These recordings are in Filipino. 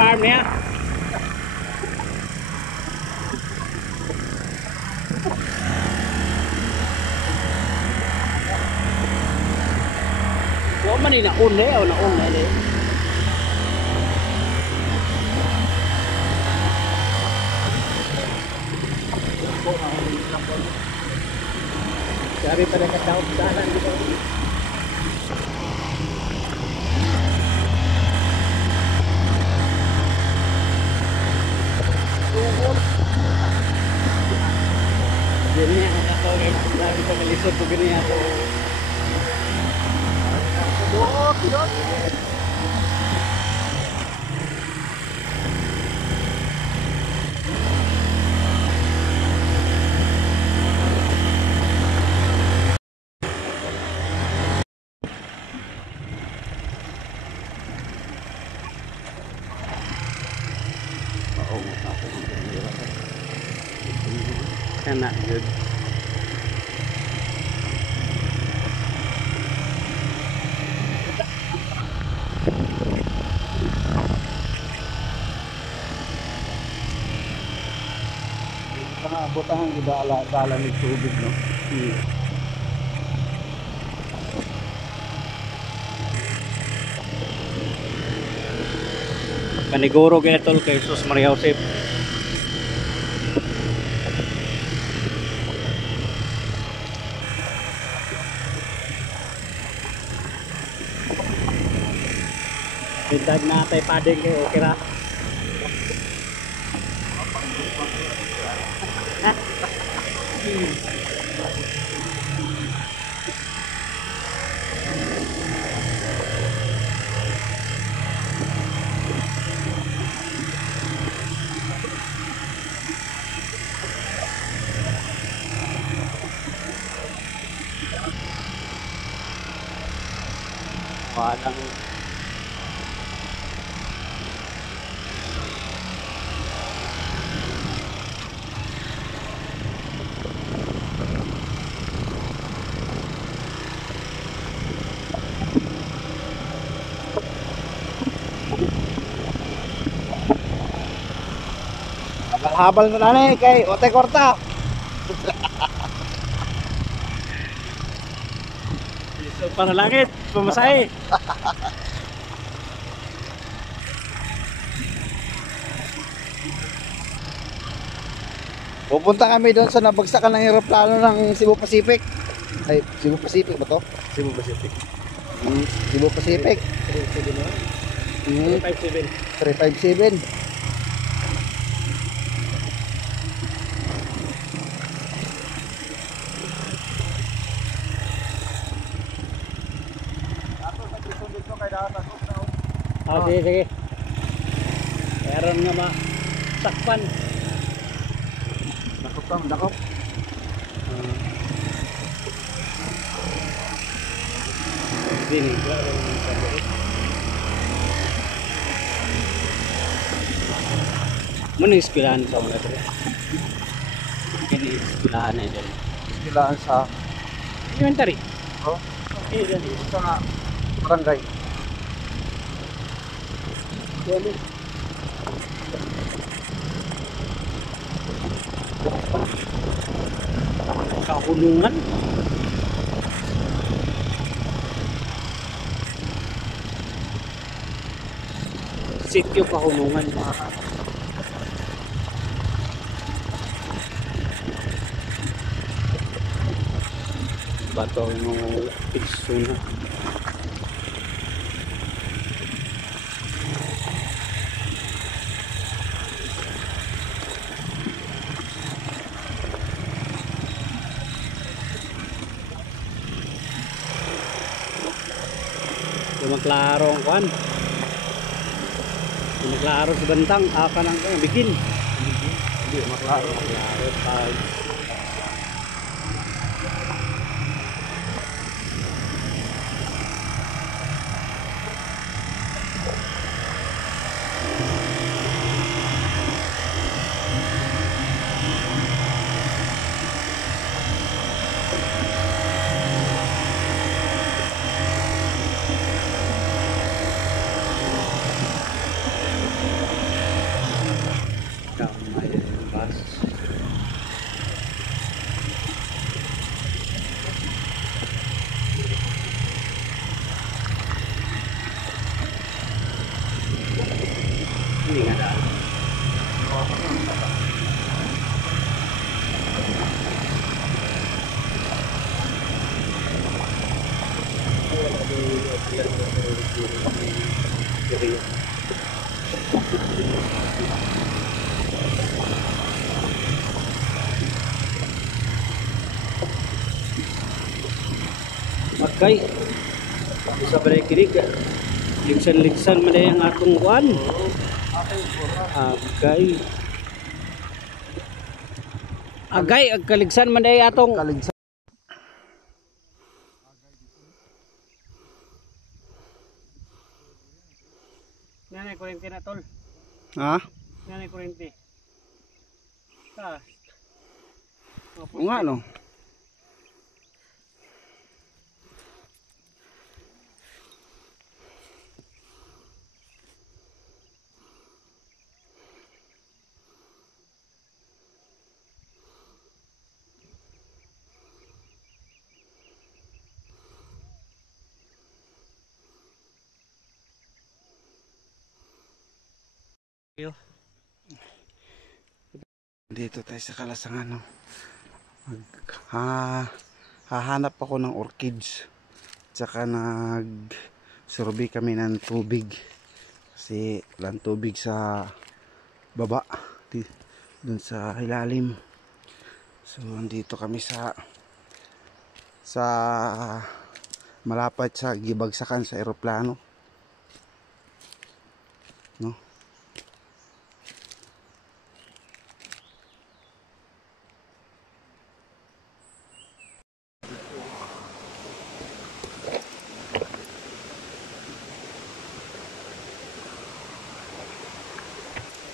farm niya. Huwag man na unde o na unde. Sabi pa rin katawag sana dito. Jadi yang atau lagi pengalisut begini atau enak gitu. Butahan kita ala ng tubig, no? Paniguro kaya tol kay Jesus Maria Josep. Bintag na tayo padeng kayo, okay ra? Walang habal na nanay kay Ote Korta. So para langit, pamasahe. Pupunta kami doon sa nabagsakan ng eroplano ng Cebu Pacific. Ay, Cebu Pacific ba to? Cebu Pacific. Cebu Pacific. 357. 357. Oh, sige, sige. Meron nga masakpan. Dakop. Sini, klaro. Mana iskilahan sa mga ito? Ini iskilahan na ito. Iskilahan sa Inventory. Oh, Okay, yan. sa barangay. Dali. Kahulungan. Sityo Kahulungan. Bato ng piso na. Maklaro ang kuhan. Maklaro sa bantang akan ang bikin. Hindi maklaro. Maklaro pag Okay. Sa balik kinig. Liksan-liksan man ang atong kuan. Okay. Agay, agkaligsan man ay atong Kaligsa. nanay kurente na tol. Ha? Nanay kurente. Oo nga no. Dito tayo sa Kalasangan, no? Hahanap ako ng orchids. Tsaka survey kami ng tubig. Kasi walang tubig sa baba. Dun sa ilalim. So, andito kami sa malapit sa gibagsakan sa eroplano. No?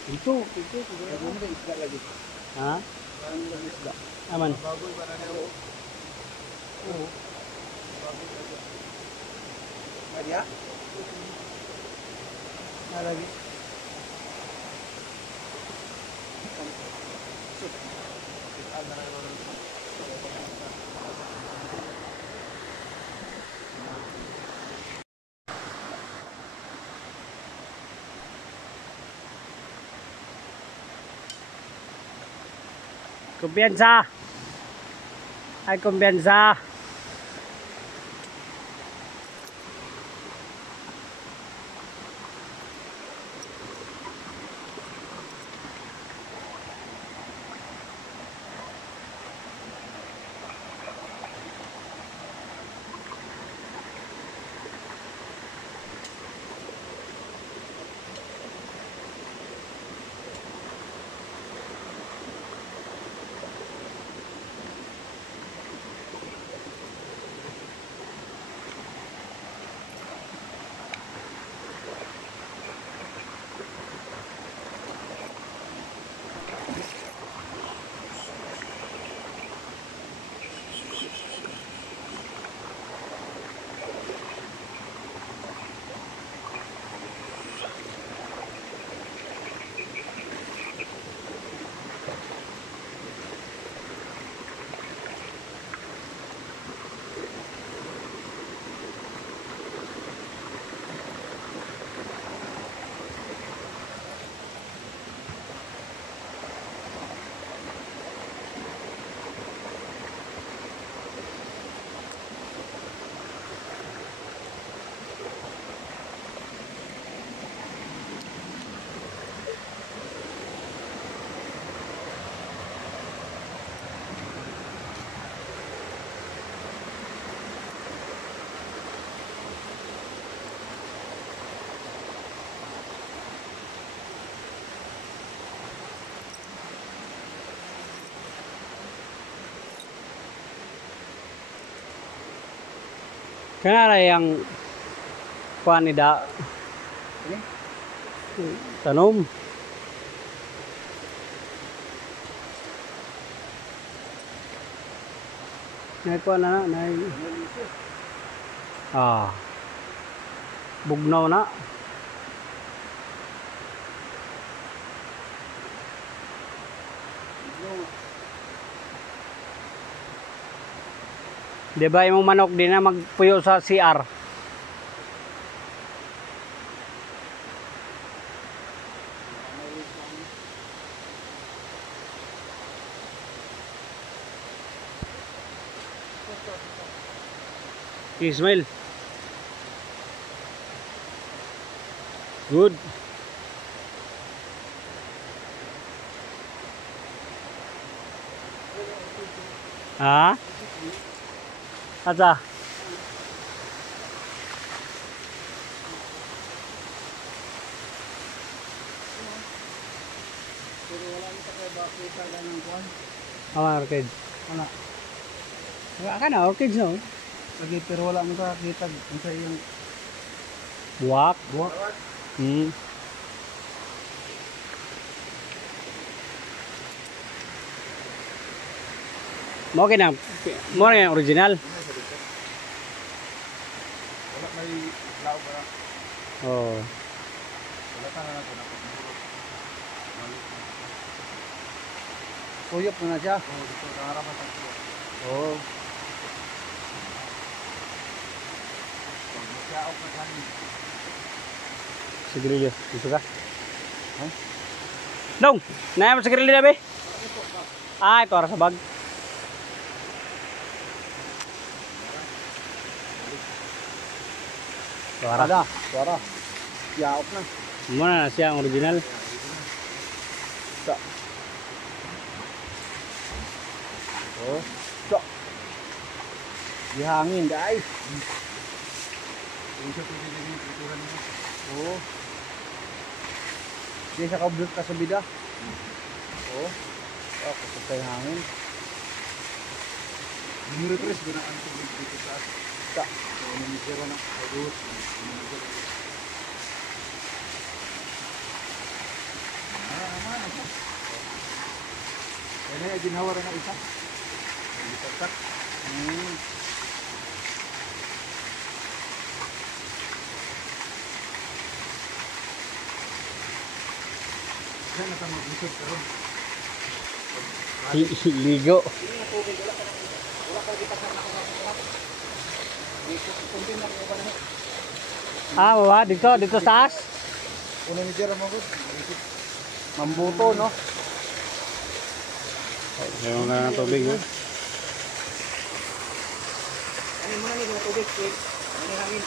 Ito. Ha? Aman. Kumpiyansa. Ay kumpiyansa. Kaya yang kuan ida. Tanom. Nay kuan na nay. Bugnaw na. Di ba yung manok din na magpuyo sa CR? Ismail. Good. Ha? Asa? Pero wala mo kaya ba kita ng kuwan? Orchid. Wala. Wala ka na, orchids no? Lagi pero wala mo kita kung sa yung Buwak. buwak. Hmm. Mo kina, mo na yung original. Wala may lao ba? Oh. Wala ka na na. Kuyop na siya. Oo, dito nakarapat ang kuyop. Oo. Magsiyaok na kami. Sigarilyo, dito ka. Ha? Dong, naya mo sigarilyo na be? Ah, ito para sa bag. Suara. Suara. Siyaok na. Muna na siya ang original. Sa. Oh. Sa. Dihangin guys. Oh. Di sa kablot ka sa bida. Oh. Oh, kapag hangin. Mura-tres guna ang tubig dito sa sa. So, namitira na. Agos. Naman ako. Kaya na, ginawa rin ang isa. Lipat-tak. Kaya na mag-usap ka rin. Ligo. Ah, bawa dito sa taas. Una ni Jera mo mambuto, no? Ayaw na ng tubig, no? Ano mo na ni tubig, ano hangin?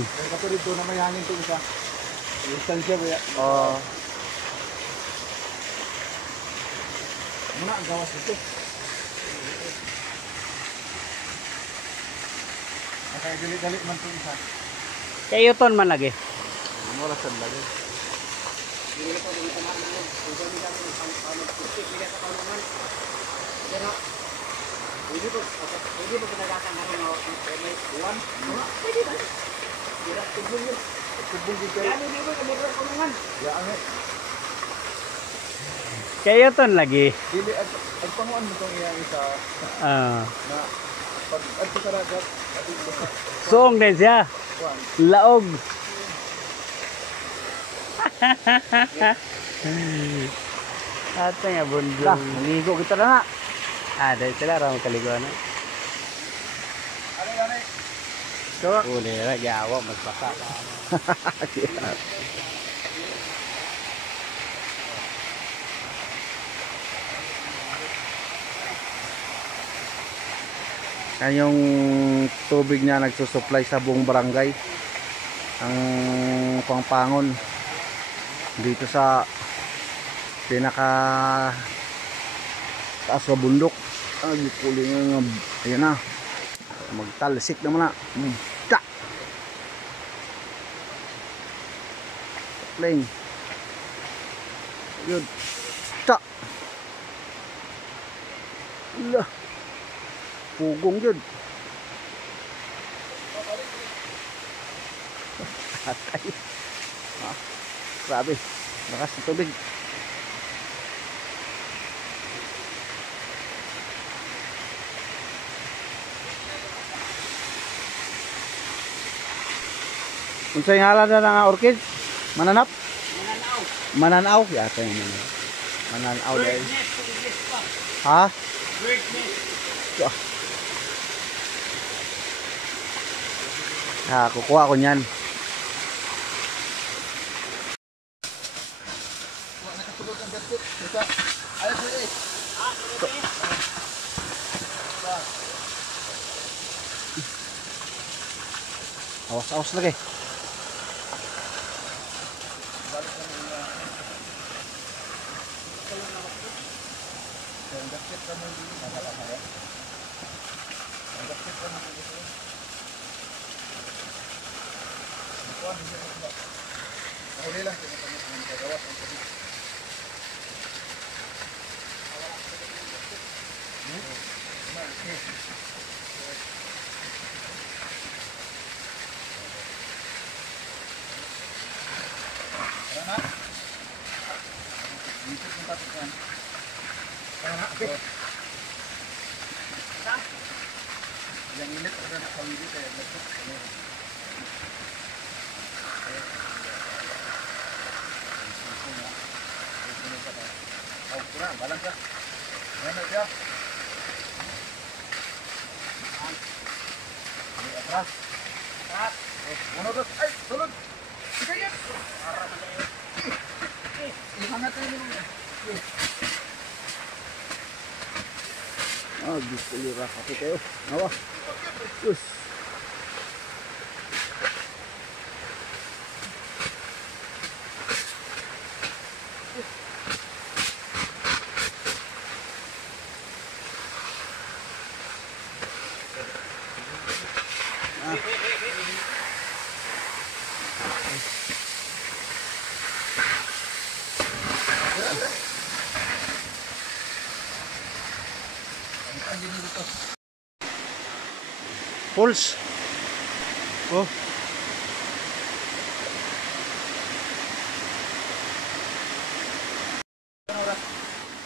Kaya katulad ito na may hangin ito isa. Distansya ba yan? Oo. Muna ang gawas dito. Kaya galit-galit man ito isa. Kayo ton man lagi. Wala sa lagi. Kayo ton lagi. Dili ang panguan mo tong iyang isa Ah. na pag adto sa ragat Suong din siya. Laog. Ate nga bundong. Maligo kita na. Ah, dahil sila raw kaliguan na. Ano yan eh? So, uli na gawa mas basa pa. Yan yung tubig niya nagsusupply sa buong barangay. Ang Pangpangon dito sa pinaka taas sa bundok. Ay, kuling nga. Ayan na. Magtalsik naman na. Ta. Playing. Yun. Ta. Lah. Pugong yun. Atay. Ah, grabe. Lakas ng tubig. Unsa yung ngalan na ng orchid? Mananap? Mananaw. Mananaw? Yata yung mananaw. Mananaw dahil. Ha? Ha, kukuha ko niyan. Awas-awas lagi. Huli lang kung ano ang gagawa ng tubig. Tara na. Ikot ng tapos yan. Tara na. Yang init ada nak kawin itu kayak betul. Oh, kurang balang ya. Mana dia? Ini atas. Atas. Mana terus? Turun. Sikit. Ini hangat ini. Ah, gusto nila kape kayo. Nawa. Us. Pulse. Oh.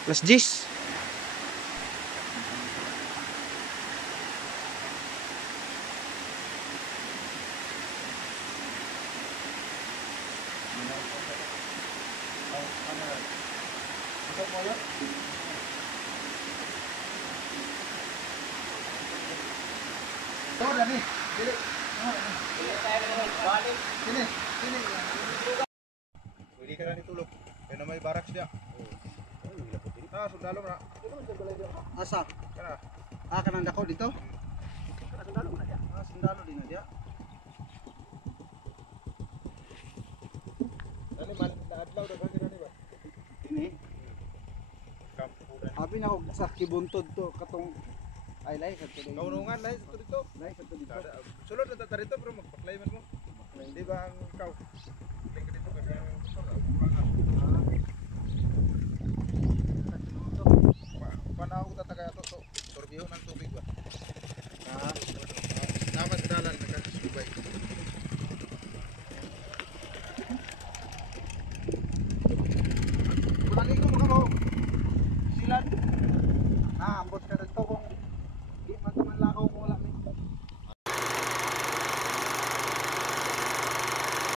Plus 10. Oh, Dani. Sini. Sini. Sini. Pwede ka na nitulog. Kaya na may barracks dia. Ah, sundalo na. Asa? Kana. Ah, kanang dako dito? Kana sundalo na dia. Ah, sundalo din na dia. Dani man naadlaw daw ka ni ba? Ini. Kampo dan. Abi na og sa kibuntod to katong ay lay kadto dito. Kaunungan na dito. Lay kadto dito. Sulod na ta dito pero magpaklay man mo. Hindi ba ang ikaw? Tingin dito kasi ang panahon ko tataga to.